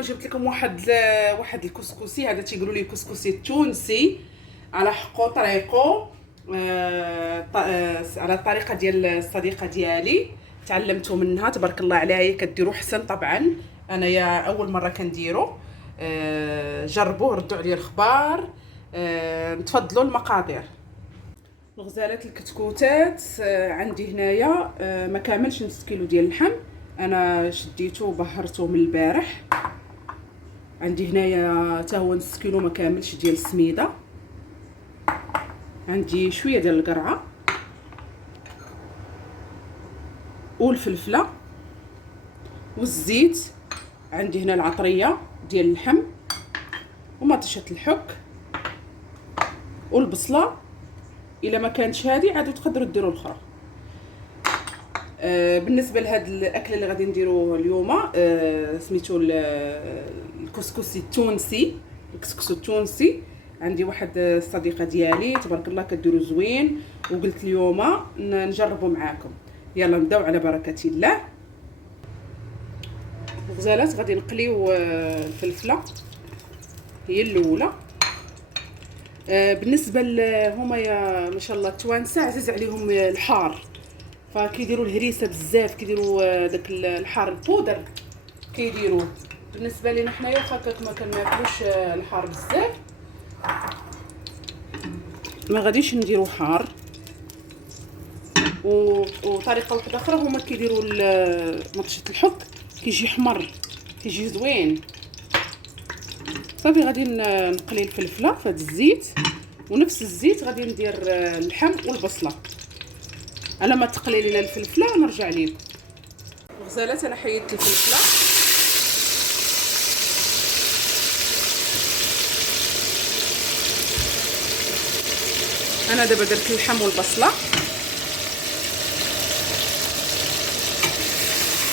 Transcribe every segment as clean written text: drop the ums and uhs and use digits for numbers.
اليوم جبت لكم واحد الكسكسي. هذا تيقولوا ليه كسكسي التونسي على حقو طريقه. على الطريقه ديال الصديقه ديالي تعلمته منها، تبارك الله عليها. هي كديرو حسن. طبعا انايا اول مره كنديرو. جربوه ردوا عليا الخبار. تفضلوا المقادير. الغزالات الكتكوتات عندي هنايا ما كاملش نص كيلو ديال اللحم. انا شديته وبهرته من البارح. عندي هنايا حتى هو نص كيلو ما كاملش ديال السميده. عندي شويه ديال القرعه والفلفله والزيت. عندي هنا العطريه ديال اللحم ومطشه الحك والبصله. الا ما كانتش هذه عاد تقدروا ديروا الاخرى. بالنسبه لهذا الاكل اللي غادي نديروه اليوم سميتو الكسكسي التونسي. الكسكسو التونسي عندي واحد الصديقه ديالي تبارك الله كديرو زوين، وقلت اليوم نجربوا معاكم. يلا نبداو على بركه الله. الغزالات غادي نقليو الفلفله هي الاولى. بالنسبه هما يا ما شاء الله التوانسه عزيز عليهم الحار، فكيديروا الهريسه بزاف، كيديروا داك الحار البودر كيديروه. بالنسبه لينا حنايا هكاك ما كناكلوش الحار بزاف، ما غاديش نديرو حار. وطريقه واحده اخرى هما كيديروا مطشه الحك كيجي حمر كيجي زوين. صافي غادي نقلي الفلفله في هذا الزيت، ونفس الزيت غادي ندير اللحم والبصله. على ما تقلي لينا الفلفله نرجع لكم. الغزالات انا حيدت الفلفله، انا دابا درت اللحم والبصله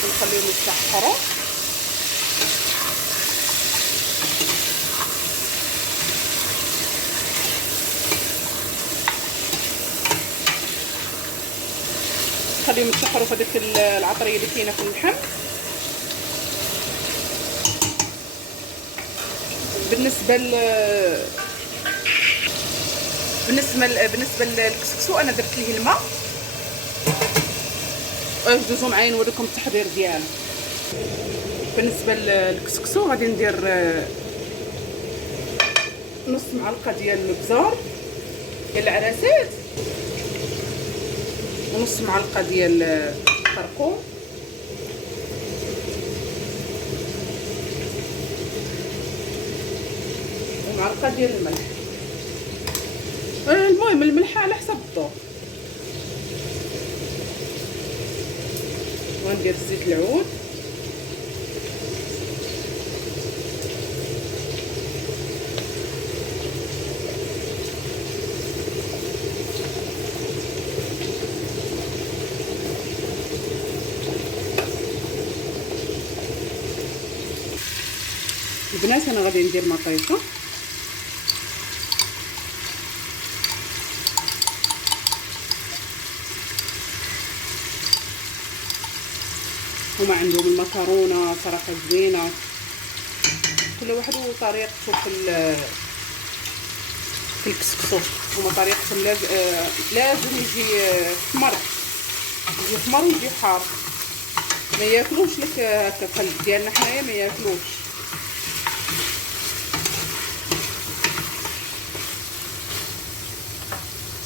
ونخليهم يتسحروا. خليهم يتسحروا في ديك العطريه اللي كاينه في اللحم. بالنسبه للكسكسو انا درت ليه الماء. دوزو معايا نوريكم التحضير ديالو. بالنسبه للكسكسو غادي ندير نص معلقه ديال الابزار ديال العراسات، ونص معلقه ديال الكركم، ومعلقه ديال الملح. المهم الملح على حسب الذوق. وندير زيت العود، البنات انا غادي ندير مطيشه. هما عندهم المكرونه صراحه زوينه، كل واحد وطريقته في الكسكسو. هما طريقتهم لازم يجي حمر، يجي حمر ويجي حار. ما ياكلوش لك هكا القلب ديالنا حنايا ما ياكلوش.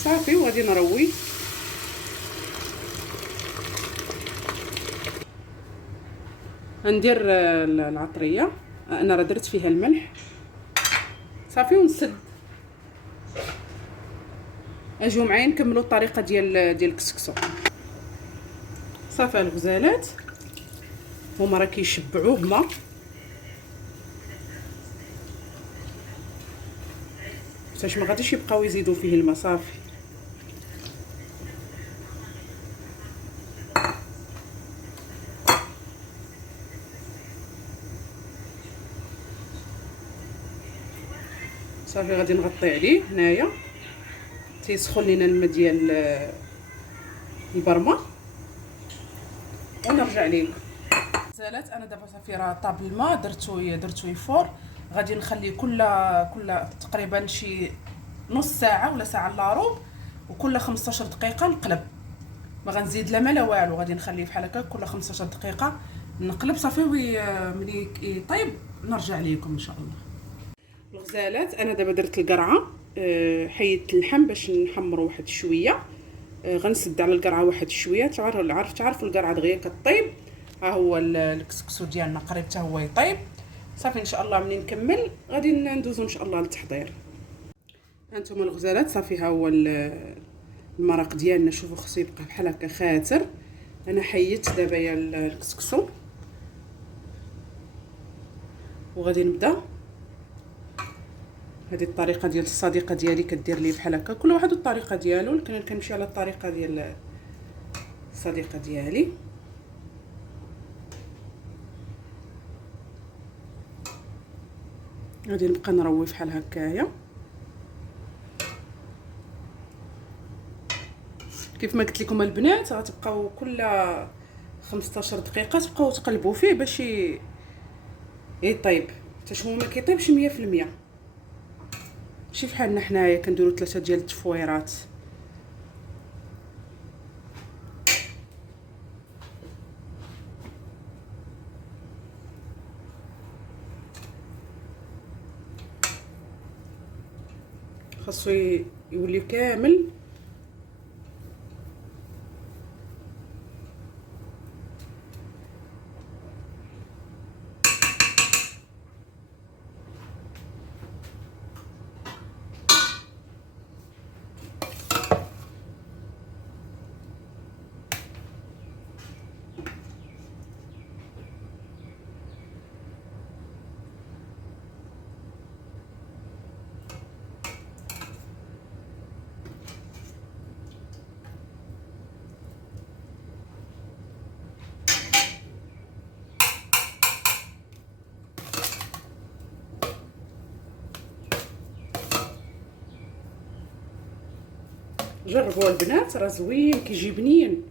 صافي وغادي نروي. ندير العطريه، انا راه درت فيها الملح. صافي ونسد. اجيو معايا نكملوا الطريقه ديال الكسكسو. صافي الغزالات هما راه كيشبعوا بما. باش ما غاديش يبقاو يزيدوا فيه الماء. صافي صافي غادي نغطي عليه هنايا تيسخن لينا الماء ديال البرمه ونرجع لكم. الغزالات انا دابا صافي راه طاب الماء، درتو يفور. غادي نخليه كل تقريبا شي نص ساعه ولا ساعه الا ربع، وكل 15 دقيقه نقلب. ما غنزيد لا ما لا والو، غادي نخليه بحال هكا كل 15 دقيقه نقلب صافي. ملي يطيب نرجع ليكم ان شاء الله. الغزالات انا دابا درت القرعه، حيدت اللحم باش نحمرو واحد شويه. غنسد على القرعه واحد شويه. تعرفوا القرعه دغيا كطيب. ها هو الكسكسو ديالنا قريب حتى هو يطيب صافي. ان شاء الله ملي نكمل غادي ندوزو ان شاء الله للتحضير. هانتوما الغزالات صافي، ها هو المرق ديالنا. شوفوا خصو يبقى بحال هكا خاتر. انا حيدت دابا يا الكسكسو وغادي نبدا. هذه الطريقه ديال الصديقه ديالي كدير لي بحال هكا، كل واحد والطريقه ديالو، لكن انا كنمشي على الطريقه ديال الصديقه ديالي. غادي نبقى نروي بحال هكايا. كيف ما قلت لكم البنات، غتبقاو كل 15 دقيقه تبقاو تقلبوا فيه باش يطيب حتى هو ما كيطيبش 100%. ماشي بحالنا حنايا كنديروا 3 ديال التفويرات. خاصو يولي كامل جربوا البنات، راه زوين كيجي بنين.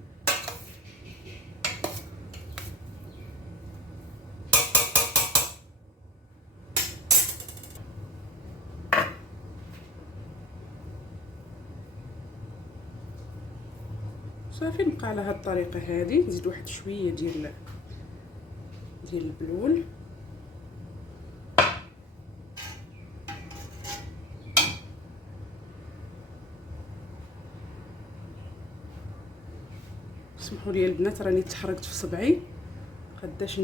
صافي نبقى على هاد الطريقه هذه. نزيد واحد شويه ديال البلول. سمحوا لي البنات، راني تحركت في صبعي قداش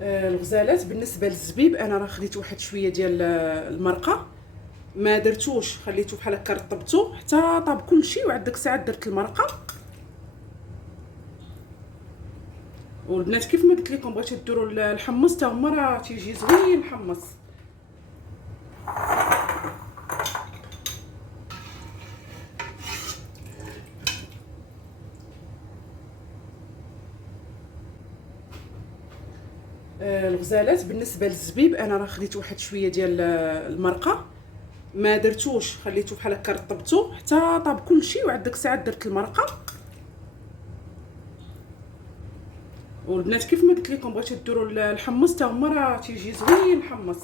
الغزالات. بالنسبه للزبيب انا راه خديت واحد شويه ديال المرقه، ما درتوش، خليته بحال هكا رطبته حتى طاب كلشي، وعاد ديك الساعه درت المرقه. والبنات كيف ما قلت لكم بغيتو ديروا الحمص حتى هما راه تيجي زوين الحمص. الغزالات. بالنسبه للزبيب انا راه خديت واحد شويه ديال المرقه، ما درتوش، خليته بحال هكا رطبته حتى طاب كلشي، وعاد ديك الساعه درت المرقه. والبنات كيف ما قلت لكم بغيتو ديروا الحمص حتى هما راه تيجي زوين الحمص.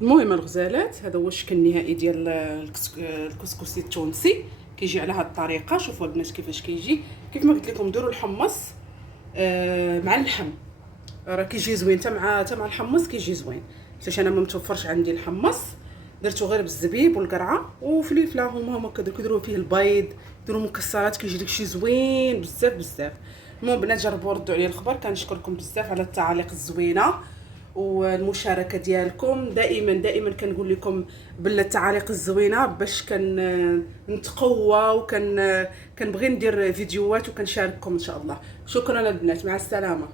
المهم الغزالات، هذا هو الشكل النهائي ديال الكسكسي التونسي. كيجي على هذه الطريقه. شوفوا البنات كيفاش كيجي. كيف ما قلت لكم ديروا الحمص مع اللحم، راه كيجي زوين. حتى مع الحمص كيجي زوين. حيت انا ما متوفرش عندي الحمص، درتو غير بالزبيب والقرعه وفلفله. هما كيديروا فيه البيض، يديروا مكسرات، كيجي داكشي زوين بزاف بزاف. المهم بنات جربوا ردوا عليا الخبر. كنشكركم بزاف على التعاليق الزوينه والمشاركه ديالكم. دائما كنقول لكم بالتعاليق الزوينه باش نتقوى كنبغي ندير فيديوهات وكنشارككم ان شاء الله. شكرا البنات، مع السلامه.